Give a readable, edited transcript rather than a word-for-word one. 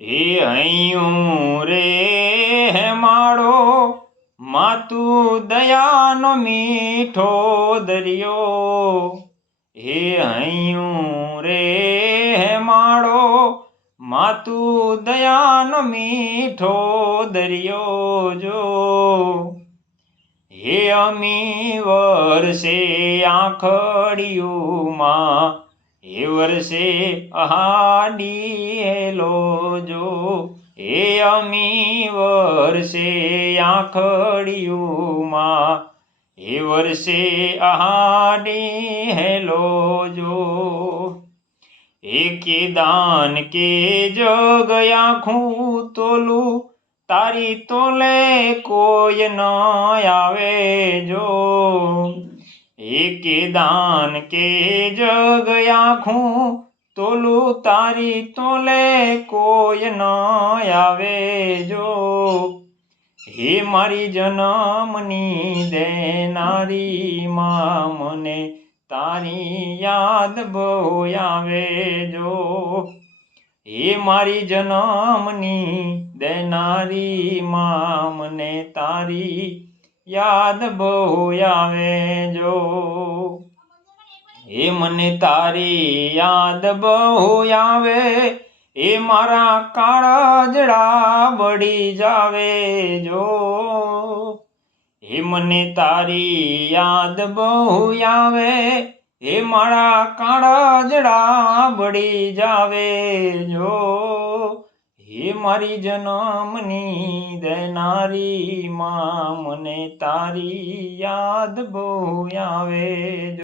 હે હૈયું રે હે માળો માતું દયાનો મીઠો દરિયો હે હૈયું રે હે માળો માતું દયાનો મીઠો દરિયો જો હે અમી વરસે આંખડિયુંમાં હે વર્ષે અહાડીએલો જો હે અમી વર્ષે આંખડિયુંમાં હે વર્ષે અહાડીએલો જો કે દાન કે જગ આખું તોલું તારી તોલે કોઈ ન આવે જો કે દાન કે જગ આખું તોલું તારી તોલે કોઈ ન આવે જો હે મારી જન્મની દેનારી માં મને તારી યાદ બહુ આવે જો હે મારી જન્મની દેનારી માં મને તારી યાદ બહુ આવે જો હે મને તારી યાદ બહુ આવે એ મારા કાળજડા બળી જાવે જો હે મને તારી યાદ બહુ આવે હે મારા કાળજડા બળી જાવે જો હે મારી જન્મની દેનારી માં મને તારી યાદ બહુ આવે